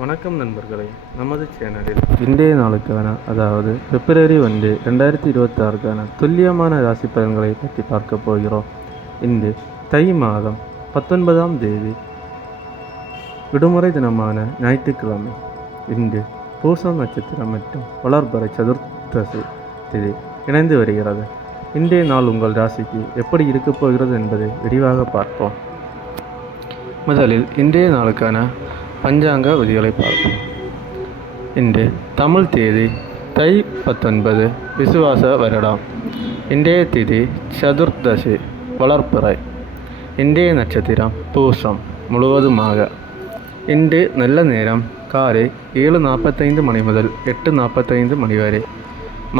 வணக்கம் நண்பர்களே, நமது சேனலில் இன்றைய நாளுக்கான அதாவது பிப்ரவரி 1 2026க்கான துல்லியமான ராசி பலன்களை பற்றி பார்க்க போகிறோம். இன்று தை மாதம் 19ஆம் தேதி விடுமுறை தினமான ஞாயிற்றுக்கிழமை. இன்று பூசம் நட்சத்திரம் மற்றும் வளர்பிறை சதுர்த்தசி திதி இணைந்து வருகிறது. இன்றைய நாள் உங்கள் ராசிக்கு எப்படி இருக்கப் போகிறது என்பதை விரிவாக பார்ப்போம். முதலில் இன்றைய நாளுக்கான பஞ்சாங்க விதிகளை பார்ப்போம். இன்று தமிழ் தேதி தை 19 விசுவாச வருடம். இன்றைய திதி சதுர்தசி வளர்பிறை. இன்றைய நட்சத்திரம் பூசம் முழுவதுமாக. இன்று நல்ல நேரம் காலை 7:45 மணி முதல் 8:45 மணி வரை,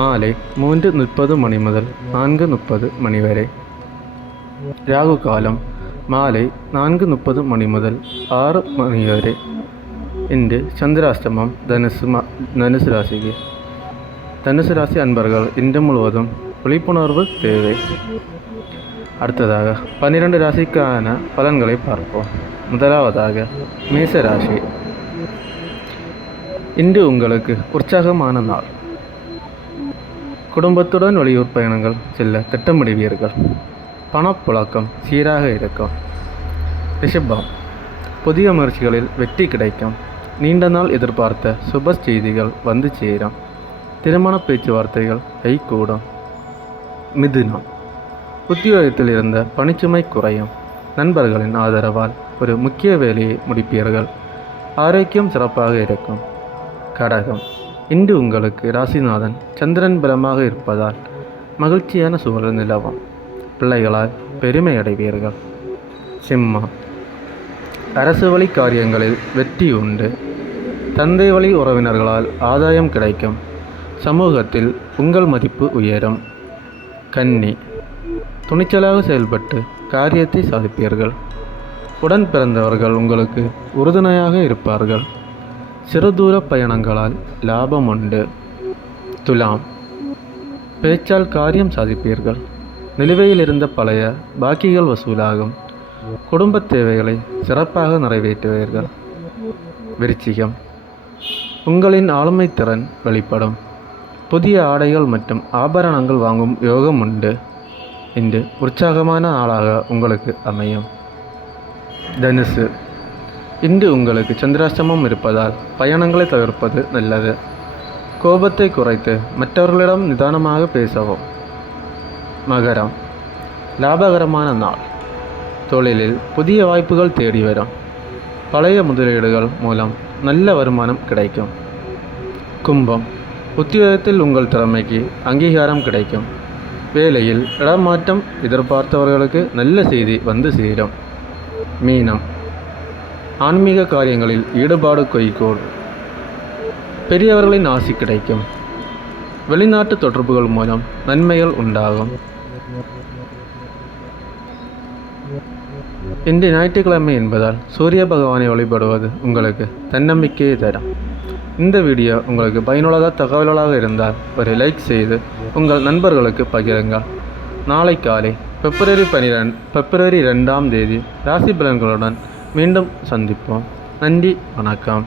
மாலை 3:30 மணி முதல் 4:30 மணி வரை. ராகு காலம் மாலை 4:30 மணி முதல் 6 மணி வரை. இன்று சந்திராஷ்டமம் தனுசு ராசிக்கு. தனுசு ராசி அன்பர்கள் இன்று முழுவதும் விழிப்புணர்வு தேவை. அடுத்ததாக 12 ராசிக்கான பலன்களை பார்ப்போம். முதலாவதாக மேச ராசி. இன்று உங்களுக்கு உற்சாகமான நாள். குடும்பத்துடன் வெளியூர் பயணங்கள் செல்ல திட்டமிடுவீர்கள். பணப்புழக்கம் சீராக இருக்கும். ரிஷபம், புதிய முயற்சிகளில் வெற்றி கிடைக்கும். நீண்ட நாள் எதிர்பார்த்த சுப செய்திகள் வந்து சேரும். திருமண பேச்சுவார்த்தைகள் கைகூடும். மிதுனம், உத்தியோகத்தில் இருந்த பணிச்சுமை குறையும். நண்பர்களின் ஆதரவால் ஒரு முக்கிய வேலையை முடிப்பீர்கள். ஆரோக்கியம் சிறப்பாக இருக்கும். கடகம், இன்று உங்களுக்கு ராசிநாதன் சந்திரன் பலமாக இருப்பதால் மகிழ்ச்சியான சூழல் நிலவும். பிள்ளைகளால் பெருமை அடைவீர்கள். சிம்மம், அரசு வழி காரியங்களில் வெற்றி உண்டு. தந்தை வழி உறவினர்களால் ஆதாயம் கிடைக்கும். சமூகத்தில் உங்கள் மதிப்பு உயரும். கன்னி, துணிச்சலாக செயல்பட்டு காரியத்தை சாதிப்பீர்கள். உடன் பிறந்தவர்கள் உங்களுக்கு உறுதுணையாக இருப்பார்கள். சிறு தூர பயணங்களால் லாபம் உண்டு. துலாம், பேச்சால் காரியம் சாதிப்பீர்கள். நிலுவையில் இருந்த பழைய பாக்கிகள் வசூலாகும். குடும்ப தேவைகளை சிறப்பாக நிறைவேற்றுவீர்கள். விருச்சிகம், உங்களின் ஆளுமை திறன் வெளிப்படும். புதிய ஆடைகள் மற்றும் ஆபரணங்கள் வாங்கும் யோகம் உண்டு. இன்று உற்சாகமான நாளாக உங்களுக்கு அமையும். தனுசு, இன்று உங்களுக்கு சந்திராஷ்டமம் இருப்பதால் பயணங்களை தவிர்ப்பது நல்லது. கோபத்தை குறைத்து மற்றவர்களிடம் நிதானமாக பேசவும். மகரம், லாபகரமான நாள். தொழிலில் புதிய வாய்ப்புகள் தேடி வரும். பழைய முதலீடுகள் மூலம் நல்ல வருமானம் கிடைக்கும். கும்பம், உத்தியோகத்தில் உங்கள் திறமைக்கு அங்கீகாரம் கிடைக்கும். வேலையில் இடமாற்றம் எதிர்பார்த்தவர்களுக்கு நல்ல செய்தி வந்து சேரும். மீனம், ஆன்மீக காரியங்களில் ஈடுபாடு கைகூடும். பெரியவர்களின் ஆசி கிடைக்கும். வெளிநாட்டு தொடர்புகள் மூலம் நன்மைகள் உண்டாகும். இன்று ஞாயிற்றுக்கிழமை என்பதால் சூரிய பகவானை வழிபடுவது உங்களுக்கு தன்னம்பிக்கையை தரும். இந்த வீடியோ உங்களுக்கு பயனுள்ள தகவல்களாக இருந்தால் ஒரு லைக் செய்து உங்கள் நண்பர்களுக்கு பகிருங்கள். நாளை காலை பிப்ரவரி 2ஆம் தேதி ராசி பலன்களுடன் மீண்டும் சந்திப்போம். நன்றி, வணக்கம்.